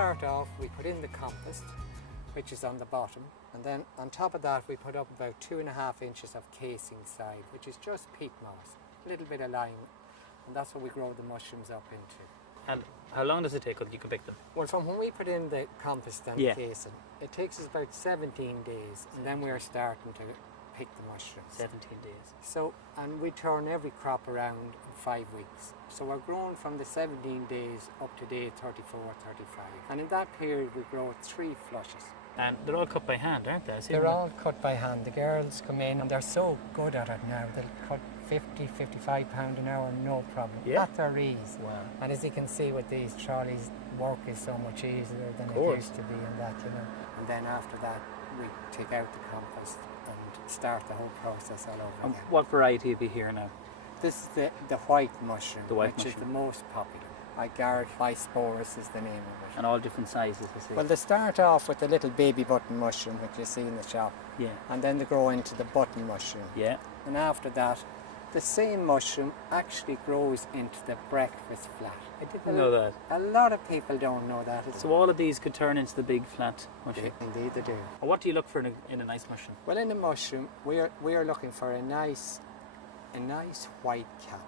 start off, we put in the compost, which is on the bottom, and then on top of that we put up about 2.5 inches of casing side, which is just peat moss, a little bit of lime, and that's what we grow the mushrooms up into. And how long does it take until you can pick them? Well, from when we put in the compost and casing, it takes us about 17 days, and then we are starting to pick the mushrooms. 17 days. So, and we turn every crop around in 5 weeks. So we're growing from the 17 days up to day 34, 35. And in that period we grow 3 flushes. And they're all cut by hand, aren't they? They're all cut by hand. The girls come in and they're so good at it now. They'll cut 50, 55 pound an hour, no problem. Yeah. At their ease. Wow. And as you can see with these trolleys, work is so much easier than it used to be and that, you know. And then after that, we take out the compost and start the whole process all over again. What variety have you here now? This is the white mushroom, which is the most popular. Bisporus is the name of it. And all different sizes, I see. Well, they start off with the little baby button mushroom, which you see in the shop. Yeah. And then they grow into the button mushroom. Yeah. And after that, the same mushroom actually grows into the breakfast flat. I didn't know that. A lot of people don't know that. So all of these could turn into the big flat mushroom? Indeed they do. And what do you look for in a nice mushroom? Well, in a mushroom, we are looking for a nice white cap.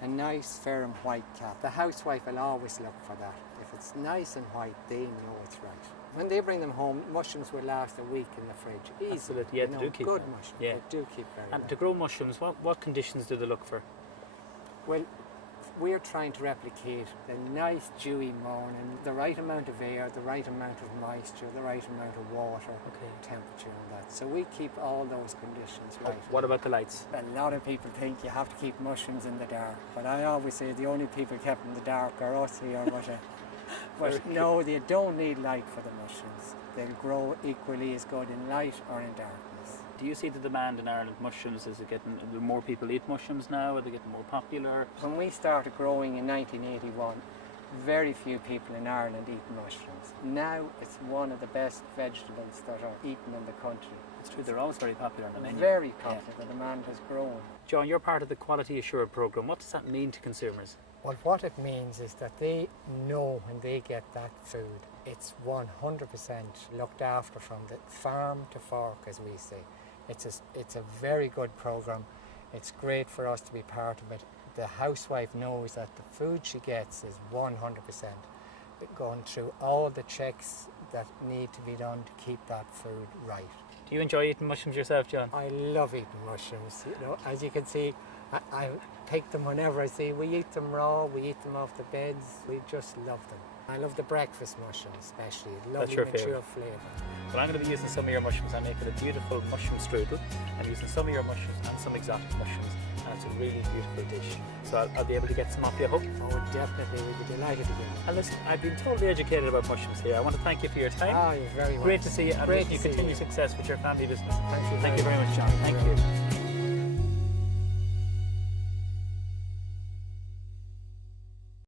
A nice firm white cap. The housewife will always look for that. If it's nice and white, they know it's right. When they bring them home, mushrooms will last a week in the fridge. Easy. Absolutely, yeah, they do keep good them. mushrooms. Yeah. They do keep very well. And to grow mushrooms, what conditions do they look for? Well, we're trying to replicate the nice dewy morning, the right amount of air, the right amount of moisture, the right amount of water, temperature and that. So we keep all those conditions right. What about the lights? A lot of people think you have to keep mushrooms in the dark, but I always say the only people kept in the dark are us here. But no, they don't need light for the mushrooms. They'll grow equally as good in light or in darkness. Do you see the demand in Ireland mushrooms? Is it getting, do more people eat mushrooms now? Are they getting more popular? When we started growing in 1981, very few people in Ireland eat mushrooms. Now it's one of the best vegetables that are eaten in the country. It's true, they're always very popular on the menu. Very popular, the demand has grown. John, you're part of the Quality Assured programme. What does that mean to consumers? Well, what it means is that they know when they get that food, it's 100% looked after from the farm to fork, as we say. It's a very good programme. It's great for us to be part of it. The housewife knows that the food she gets is 100% going through all the checks that need to be done to keep that food right. Do you enjoy eating mushrooms yourself, John? I love eating mushrooms. You know, as you can see, I pick them whenever I see. We eat them raw, we eat them off the beds. We just love them. I love the breakfast mushroom especially. Lovely mature flavour. Well, I'm going to be using some of your mushrooms. I'm making a beautiful mushroom strudel. I'm using some of your mushrooms and some exotic mushrooms, and it's a really beautiful dish. So I'll be able to get some off you, I hope. Oh, definitely. We'd be delighted to get it. And listen, I've been totally educated about mushrooms here. I want to thank you for your time. Oh, you're very welcome. Great to see you, and Great wish you to see continued you. success with your family business. Thank you Thank you very much, John. Thank you.